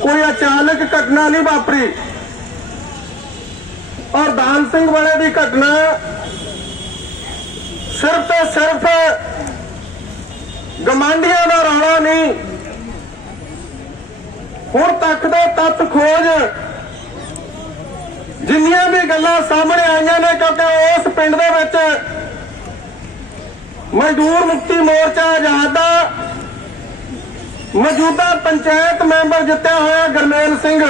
ਕੋਈ ਅਚਾਨਕ ਘਟਨਾ ਨਹੀਂ ਵਾਪਰੀ। ਔਰ ਦਾਨ ਸਿੰਘ ਵਾਲੇ ਦੀ ਘਟਨਾ ਸਿਰਫ ਤੇ ਸਿਰਫ ਗਮਾਂਡੀਆਂ ਦਾ ਰੌਲਾ ਨਹੀਂ, ਹੁਣ ਤੱਕ ਦੇ ਤੱਥ ਖੋਜ ਜਿੰਨੀਆਂ ਵੀ ਗੱਲਾਂ ਸਾਹਮਣੇ ਆਈਆਂ ਨੇ, ਕਿਉਂਕਿ ਉਸ ਪਿੰਡ ਦੇ ਵਿੱਚ ਮਜ਼ਦੂਰ ਮੁਕਤੀ ਮੋਰਚਾ ਆਜ਼ਾਦ ਦਾ ਮੌਜੂਦਾ ਪੰਚਾਇਤ ਮੈਂਬਰ ਜਿੱਤਿਆ ਹੋਇਆ ਗਰਮੇਲ ਸਿੰਘ।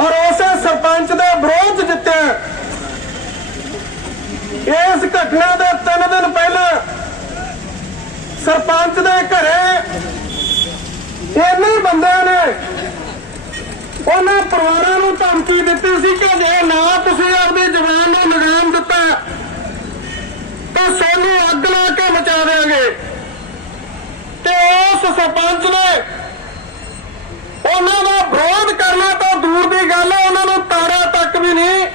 ਔਰ ਉਸੇ ਸਰਪੰਚ ਦੇ ਵਿਰੋਧ ਜਿੱਤਿਆ। ਇਸ ਘਟਨਾ ਦੇ ਤਿੰਨ ਦਿਨ ਪਹਿਲਾਂ ਸਰਪੰਚ ਦੇ ਘਰੇ ਇੰਨੇ ਬੰਦਿਆਂ ਨੇ। ਉਹਨਾਂ ਪਰਿਵਾਰਾਂ ਨੂੰ ਧਮਕੀ ਦਿੱਤੀ ਸੀ ਕਿ ਜੇ ਨਾ ਤੁਸੀਂ ਆਪਣੀ ਜਵਾਨ ਨੂੰ ਲਗਾਮ ਦਿੱਤਾ, ਤਾਂ ਸਾਨੂੰ ਅੱਗ ਲਾ ਕੇ ਬਚਾ ਦੇਵਾਂਗੇ ਤੇ ਸਰਪੰਚ ਨੇ। ਉਹਨਾਂ ਦਾ ਵਿਰੋਧ ਕਰਨਾ ਤਾਂ ਦੂਰ ਦੀ ਗੱਲ ਹੈ, ਉਹਨਾਂ ਨੂੰ ਤਾੜਾ ਤੱਕ ਵੀ ਨਹੀਂ।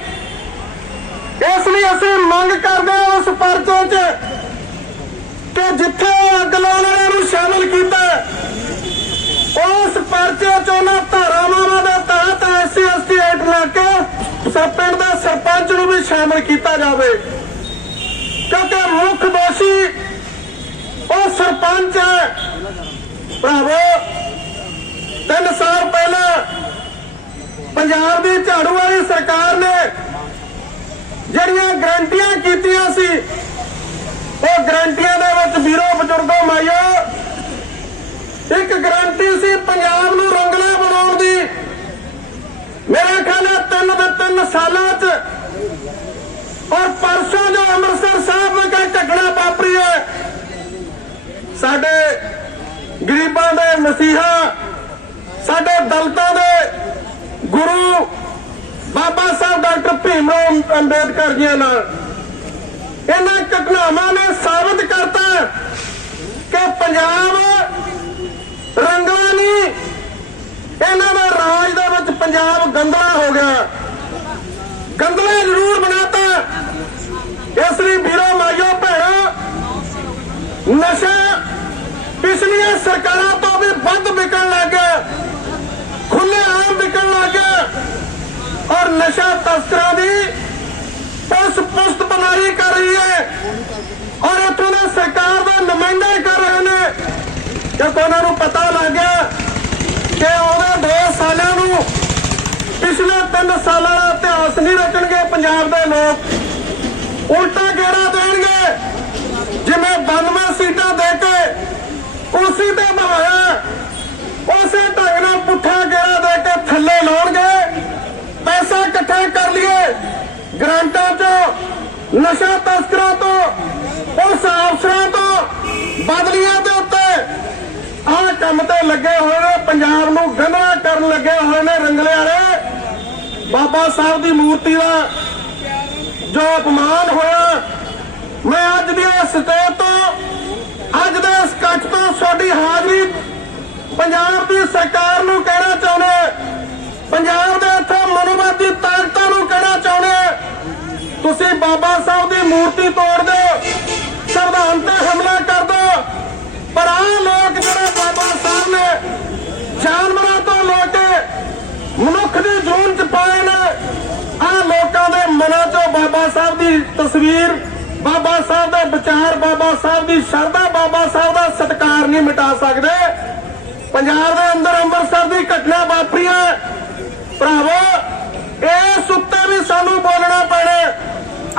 ਇਸ ਲਈ ਅਸੀਂ ਮੰਗ ਕਰਦੇ ਹਾਂ ਉਸ ਪਰਚੇ 'ਚ ਕਿ ਜਿੱਥੇ ਅੱਗ ਲਾਉਣ ਵਾਲਿਆਂ ਨੂੰ ਸ਼ਾਮਲ ਕੀਤਾ ਉਸ ਪਰਚੇ 'ਚ ਉਹਨਾਂ ਧਾਰਾਵਾਂ ਦੇ ਤਹਿਤ ਐਸਸੀ ਐਸਟੀ ਐਕਟ ਲਾ ਕੇ ਸਭ ਪਿੰਡ ਦਾ ਸਰਪੰਚ ਨੂੰ ਵੀ ਸ਼ਾਮਲ ਕੀਤਾ ਜਾਵੇ। ਕਿਉਂਕਿ ਮੁੱਖ ਦੋਸ਼ੀ ਉਹ ਸਰਪੰਚ ਹੈ। ਭਰਾਵੋ, ਤਿੰਨ ਸਾਲ ਪਹਿਲਾਂ ਪੰਜਾਬ ਦੀ ਝਾੜੂ ਵਾਲੀ ਸਰਕਾਰ ਨੇ ਜਿਹੜੀਆਂ ਗਰੰਟੀਆਂ ਕੀਤੀਆਂ ਸੀ, ਉਹ ਗਰੰਟੀਆਂ ਦੇ ਵਿੱਚ ਵੀਰੋ ਬਜ਼ੁਰਗੋ ਮਾਈਓ, ਇੱਕ ਗਰੰਟੀ ਸੀ, ਪੰਜਾਬ ਨੂੰ ਰੰਗਲਾ ਬਣਾਉਣ ਦੀ ਮੇਰੇ ਖਿਆਲ ਹੈ ਤਿੰਨ ਦੇ ਤਿੰਨ ਸਾਲਾਂ 'ਚ ਔਰ ਪਰਸੋਂ ਜੋ ਅੰਮ੍ਰਿਤਸਰ ਸਾਹਿਬ ਵਿਖੇ ਘਟਨਾ ਵਾਪਰੀ ਹੈ ਸਾਡੇ ਗਰੀਬਾਂ ਦੇ ਮਸੀਹਾ ਸਾਡੇ ਦਲਤਾਂ ਦੇ ਗੁਰੂ ਬਾਬਾ ਸਾਹਿਬ ਡਾਕਟਰ ਭੀਮ ਰਾਓ ਅੰਬੇਦਕਰ ਜੀਆਂ ਨਾਲ ਇਹਨਾਂ ਘਟਨਾਵਾਂ ਨੇ ਸਾਬਤ ਕਰਤਾ ਕਿ ਪੰਜਾਬ ਰੰਗਲਾ ਨਹੀਂ ਇਹਨਾਂ ਦੇ ਰਾਜ ਦੇ ਵਿੱਚ ਪੰਜਾਬ ਗੰਦਲਾ ਹੋ ਗਿਆ। ਗੰਦਲਾ ਜ਼ਰੂਰ ਬਣਾਤਾ। ਇਸ ਲਈ ਵੀਰੋ ਮਾਇਓ ਭੈਣੋ, ਨਸ਼ਾ ਪਿਛਲੀਆਂ ਸਰਕਾਰਾਂ ਤੋਂ ਵੀ ਵੱਧ ਵਿਕਣ ਲੱਗ ਗਿਆ ਵਿਕਣ ਲੱਗ ਔਰ ਨਸ਼ਾ ਤਸਕਰਾਂ ਦੀ ਪੁਲਿਸ ਪੁਸਤ ਬਣਾਈ ਕਰ ਰਹੀ ਹੈ। ਔਰ ਇੱਥੋਂ ਦੇ ਸਰਕਾਰ ਦੇ ਨੁਮਾਇੰਦੇ ਕਰ ਰਹੇ ਨੇ। ਕਿਉਂਕਿ ਉਹਨਾਂ ਨੂੰ ਪਤਾ ਲੱਗ ਗਿਆ ਕਿ ਉਹਦੇ ਦੋ ਸਾਲਾਂ ਨੂੰ ਪਿਛਲੇ 3 ਸਾਲਾਂ ਦਾ ਇਤਿਹਾਸ ਨਹੀਂ ਰੱਖਣਗੇ ਪੰਜਾਬ ਦੇ ਲੋਕ। ਉਲਟਾ ਗੇੜਾ ਦੇਣਗੇ। ਜਿਵੇਂ 92 ਸੀਟਾਂ ਦੇ ਕੇ ਕੁਰਸੀ ਤੇ ਬਹਾਇਆ ਉਸੇ ਢੰਗ ਨਾਲ ਪੁੱਠਾ ਗੇੜਾ ਦੇ ਕੇ ਥੱਲੇ ਲਾਉਣਗੇ, ਪੈਸਾ ਇਕੱਠਾ ਕਰ ਲਈਏ। ਗ੍ਰਾਂਟਾਂ ਤੋਂ, ਨਸ਼ਾ ਤਸਕਰਾਂ ਤੋਂ, ਪੁਲਿਸ ਅਫਸਰਾਂ ਤੋਂ, ਬਦਲੀਆਂ ਦੇ ਉੱਤੇ ਆਹ ਕੰਮ ਤੇ ਲੱਗੇ ਹੋਏ ਨੇ, ਪੰਜਾਬ ਨੂੰ ਗੰਧਲਾ ਕਰਨ ਲੱਗੇ ਹੋਏ ਨੇ ਰੰਗਲੇ ਵਾਲੇ। ਬਾਬਾ ਸਾਹਿਬ ਦੀ ਮੂਰਤੀ ਦਾ ਜੋ ਅਪਮਾਨ ਹੋਇਆ, ਮੈਂ ਅੱਜ ਦੀ ਇਸ ਸਟੇਜ ਤੋਂ, ਅੱਜ ਦੇ ਇਸ ਕੱਚ ਤੋਂ ਤੁਹਾਡੀ ਹਾਜ਼ਰੀ ਪੰਜਾਬ ਦੀ ਸਰਕਾਰ ਨੂੰ ਕਹਿਣਾ ਚਾਹੁੰਦਾ ਪੰਜਾਬ ਦੇ ਇੱਥੇ ਮਨੋਵਾਦੀ ਤਾਕਤਾਂ ਨੂੰ ਕਹਿਣਾ ਚਾਹੁੰਦੇ ਤੁਸੀਂ ਬਾਬਾ ਸਾਹਿਬ ਦੀ ਮੂਰਤੀ ਤੋੜ ਦਿਓ, ਸੰਵਿਧਾਨ ਤੇ ਹਮਲਾ ਕਰ ਦਿਓ। ਪਰ ਆਹ ਲੋਕ ਜਿਹੜੇ ਬਾਬਾ ਸਾਹਿਬ ਨੇ, ਜਾਨਵਰਾਂ ਤੋਂ ਲੈ ਕੇ ਮਨੁੱਖ ਦੀ ਜੂਨ ਚ ਪਾਏ ਨੇ, ਆਹ ਲੋਕਾਂ ਦੇ ਮਨਾਂ ਚੋਂ ਬਾਬਾ ਸਾਹਿਬ ਦੀ ਤਸਵੀਰ, ਬਾਬਾ ਸਾਹਿਬ ਦਾ ਵਿਚਾਰ, ਬਾਬਾ ਸਾਹਿਬ ਦੀ ਸ਼ਰਧਾ, ਬਾਬਾ ਸਾਹਿਬ ਦਾ ਸਤਿਕਾਰ ਨਹੀਂ ਮਿਟਾ ਸਕਦੇ। ਪੰਜਾਬ ਦੇ ਅੰਦਰ ਅੰਮ੍ਰਿਤਸਰ ਦੀ ਘਟਨਾ ਵਾਪਰੀ ਹੈ। ਭਰਾਵੋ, ਇਸ ਉੱਤੇ ਵੀ ਸਾਨੂੰ ਬੋਲਣਾ ਪੈਣਾ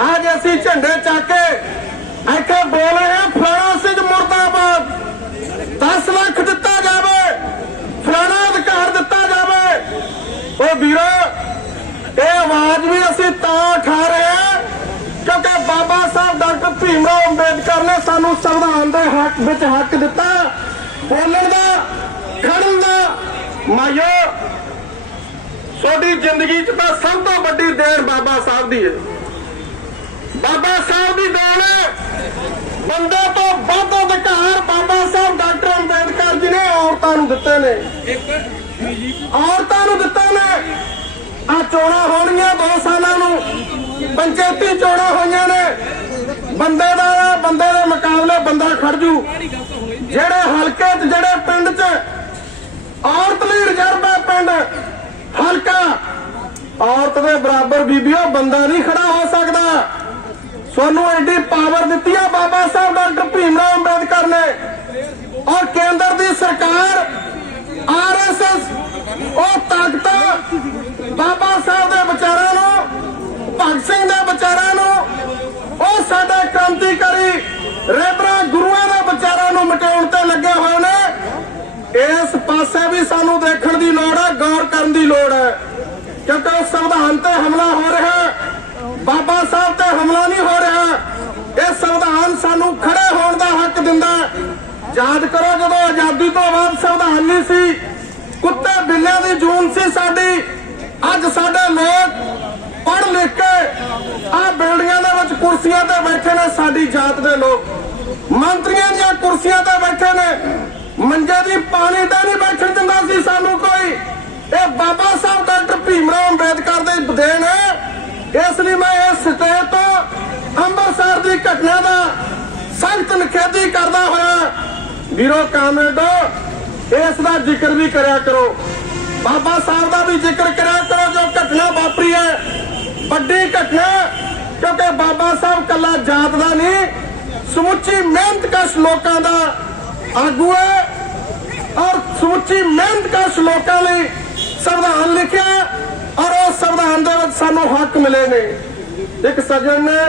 ਅੱਜ ਅਸੀਂ ਝੰਡੇ ਚੱਕ ਕੇ ਇੱਥੇ ਬੋਲ ਰਹੇ ਹਾਂ, ਫਲਾਣਾ ਸਿੰਘ ਮੁਰਦਾਬਾਦ। 10 ਲੱਖ ਦਿੱਤਾ ਜਾਵੇ, ਫਲਾਣਾ ਅਧਿਕਾਰ ਦਿੱਤਾ ਜਾਵੇ। ਉਹ ਵੀਰੋ, ਇਹ ਆਵਾਜ਼ ਵੀ ਅਸੀਂ ਤਾਂ ਉਠਾ ਰਹੇ ਹਾਂ, ਕਿਉਂਕਿ ਬਾਬਾ ਸਾਹਿਬ ਡਾਕਟਰ ਭੀਮ ਰਾਓ ਅੰਬੇਦਕਰ ਨੇ ਸਾਨੂੰ ਸੰਵਿਧਾਨ ਦੇ ਹੱਕ ਵਿੱਚ ਹੱਕ ਦਿੱਤਾ। ਬੋਲਣ ਦਾ, ਖੜਨ ਦਾ ਮਾਇਓ ਤੁਹਾਡੀ ਜ਼ਿੰਦਗੀ 'ਚ ਤਾਂ ਸਭ ਤੋਂ ਵੱਡੀ ਦੇਣ ਬਾਬਾ ਸਾਹਿਬ ਦੀ ਹੈ। ਬਾਬਾ ਸਾਹਿਬ ਦੀ ਦੇਣ ਹੈ। ਬੰਦੇ ਤੋਂ ਵੱਧ ਅਧਿਕਾਰ ਬਾਬਾ ਸਾਹਿਬ ਡਾਕਟਰ ਅੰਬੇਦਕਰ ਜੀ ਨੇ ਔਰਤਾਂ ਨੂੰ ਦਿੱਤੇ ਨੇ। ਔਰਤਾਂ ਨੂੰ ਦਿੱਤੇ ਨੇ। ਆ ਚੋਣਾਂ ਹੋਣਗੀਆਂ ਦੋ ਸਾਲਾਂ ਨੂੰ। ਪੰਚਾਇਤੀ ਚੋਣਾਂ ਹੋਈਆਂ ਨੇ। ਬੰਦੇ ਦਾ ਬੰਦੇ ਦੇ ਮੁਕਾਬਲੇ ਬੰਦਾ ਖੜਜੂ ਜਿਹੜੇ ਹਲਕੇ 'ਚ, ਜਿਹੜੇ ਪਿੰਡ 'ਚ, ਔਰਤ ਲਈ ਰਿਜ਼ਰਵ ਹੈ ਪਿੰਡ। ਹਲਕਾ ਔਰਤ ਦੇ ਬਰਾਬਰ ਬੀਬੀਓ ਬੰਦਾ ਨਹੀਂ ਖੜਾ ਹੋ ਸਕਦਾ। ਸਾਨੂੰ ਐਡੀ ਪਾਵਰ ਦਿੱਤੀ ਆ ਬਾਬਾ ਸਾਹਿਬ ਡਾਕਟਰ ਭੀਮਰਾਓ ਅੰਬੇਦਕਰ ਨੇ ਔਰ ਕੇਂਦਰ ਦੀ ਸਰਕਾਰ ਆਰਐਸਐਸ ਉਹ ਤਾਕਤਾਂ ਬਾਬਾ ਸਾਹਿਬ ਦੇ ਵਿਚਾਰਾਂ ਨੂੰ ਭਗਤ ਸਿੰਘ ਦੇ ਵਿਚਾਰਾਂ ਨੂੰ ਉਹ ਸਾਡੇ ਕ੍ਰਾਂਤੀਕਾਰੀ ਰੇਬਰਾ ਗੁਰੂਆਂ ਦੇ ਵਿਚਾਰਾਂ ਨੂੰ ਮਿਟਾਉਣ ਤੇ ਲੱਗੇ ਹੋਏ ਨੇ ਇਸ ਪਾਸੇ ਵੀ ਸਾਨੂੰ ਦੇਖਣ ਦੀ ਲੋੜ ਹੈ ਗੌਰ ਕਰਨ ਦੀ ਲੋੜ ਹੈ। ਕਿਉਂਕਿ ਸੰਵਿਧਾਨ ਤੇ ਹਮਲਾ ਹੋ ਰਿਹਾ ਹੈ। ਬਾਬਾ ਸਾਹਿਬ ਤੇ ਹਮਲਾ ਨਹੀਂ ਹੋ ਰਿਹਾ। ਇਹ ਸੰਵਿਧਾਨ ਸਾਨੂੰ ਖੜੇ ਹੋਣ ਦਾ ਹੱਕ ਦਿੰਦਾ ਯਾਦ ਕਰੋ ਜਦੋਂ ਆਜ਼ਾਦੀ ਤੋਂ ਬਾਅਦ ਸੰਵਿਧਾਨ ਨਹੀਂ ਸੀ, ਕੁੱਤੇ ਬਿੱਲਿਆਂ ਦੀ ਜੂਨ ਸੀ ਸਾਡੀ। ਅੱਜ ਸਾਡੇ ਲੋਕ ਪੜ੍ਹ ਲਿਖ ਕੇ ਆ ਬਿਲਡਿੰਗਾਂ ਦੇ ਵਿੱਚ ਕੁਰਸੀਆਂ ਤੇ ਬੈਠੇ ਨੇ, ਸਾਡੀ ਜਾਤ ਦੇ ਲੋਕ। ਮੰਤਰੀਆਂ ਦੀਆਂ ਕੁਰਸੀਆਂ ਤੇ ਬੈਠੇ ਨੇ। ਮੰਜੇ ਦੀ ਪਾਣੀ ਤੇ ਨਹੀਂ ਬੈਠਣ ਦਿੰਦਾ ਸੀ ਸਾਨੂੰ ਕੋਈ। ਇਹ ਬਾਬਾ ਸਾਹਿਬ ਡਾਕਟਰ ਭੀਮ ਭੀਮਰਾਓ ਅੰਬੇਦਕਰ ਦੇ ਦੇਣ ਹੈ। ਇਸ ਲਈ ਮੈਂ ਇਸ ਸਟੇਜ ਤੋਂ ਅੰਮ੍ਰਿਤਸਰ ਦੀ ਘਟਨਾ ਦਾ ਸਖਤ ਨਿਖੇਧੀ ਕਰਦਾ ਹੋਇਆ। ਵੀਰੋ ਕਾਮਰੇਡੋ ਇਸ ਦਾ ਜ਼ਿਕਰ ਵੀ ਕਰਿਆ ਕਰੋ। ਬਾਬਾ ਸਾਹਿਬ ਦਾ ਵੀ ਜ਼ਿਕਰ ਕਰਿਆ ਕਰੋ, ਜੋ ਘਟਨਾ ਵਾਪਰੀ ਹੈ। ਵੱਡੀ ਘਟਨਾ, ਕਿਉਂਕਿ ਬਾਬਾ ਸਾਹਿਬ ਕੱਲਾ ਜਾਤ ਦਾ ਨਹੀਂ, ਸਮੁੱਚੀ ਮਿਹਨਤਕਸ਼ ਲੋਕਾਂ ਦਾ ਆਗੂ ਹੈ। ਔਰ ਸਮੁੱਚੀ ਮਿਹਨਤਕਸ਼ ਲੋਕਾਂ ਲਈ ਸੰਵਿਧਾਨ ਲਿਖਿਆ ਔਰ ਉਸ ਸੰਵਿਧਾਨ ਦੇ ਵਿੱਚ ਸਾਨੂੰ ਹੱਕ ਮਿਲੇ ਨੇ। ਇੱਕ ਸੱਜਣ ਨੇ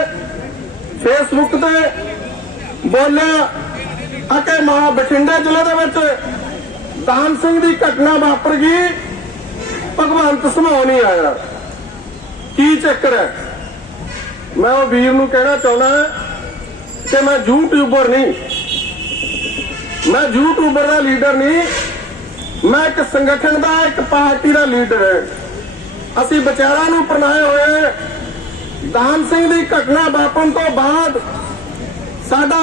ਫੇਸਬੁੱਕ ਤੇ ਬੋਲਿਆ ਅਤੇ ਮਹਾ ਬਠਿੰਡਾ ਜ਼ਿਲ੍ਹੇ ਦੇ ਵਿੱਚ ਦਾਨ ਸਿੰਘ ਦੀ ਘਟਨਾ ਵਾਪਰ ਗਈ। ਭਗਵੰਤ ਸਮਾ ਨਹੀਂ ਆਇਆ। ਕੀ ਚੱਕਰ ਹੈ? ਮੈਂ ਉਹ ਵੀਰ ਨੂੰ ਕਹਿਣਾ ਚਾਹੁੰਦਾ ਕਿ ਮੈਂ ਯੂਟਿਊਬਰ ਨਹੀਂ। ਮੈਂ ਯੂਟਿਊਬਰ ਦਾ ਲੀਡਰ ਨਹੀਂ। ਮੈਂ ਇੱਕ ਸੰਗਠਨ ਦਾ, ਇੱਕ ਪਾਰਟੀ ਦਾ ਲੀਡਰ ਹਾਂ। ਅਸੀਂ ਵਿਚਾਰਾਂ ਨੂੰ ਪ੍ਰਣਾਏ ਹੋਏ ਦਾਨ ਸਿੰਘ ਦੀ ਘਟਨਾ ਵਾਪਰਨ ਤੋਂ ਬਾਅਦ ਸਾਡਾ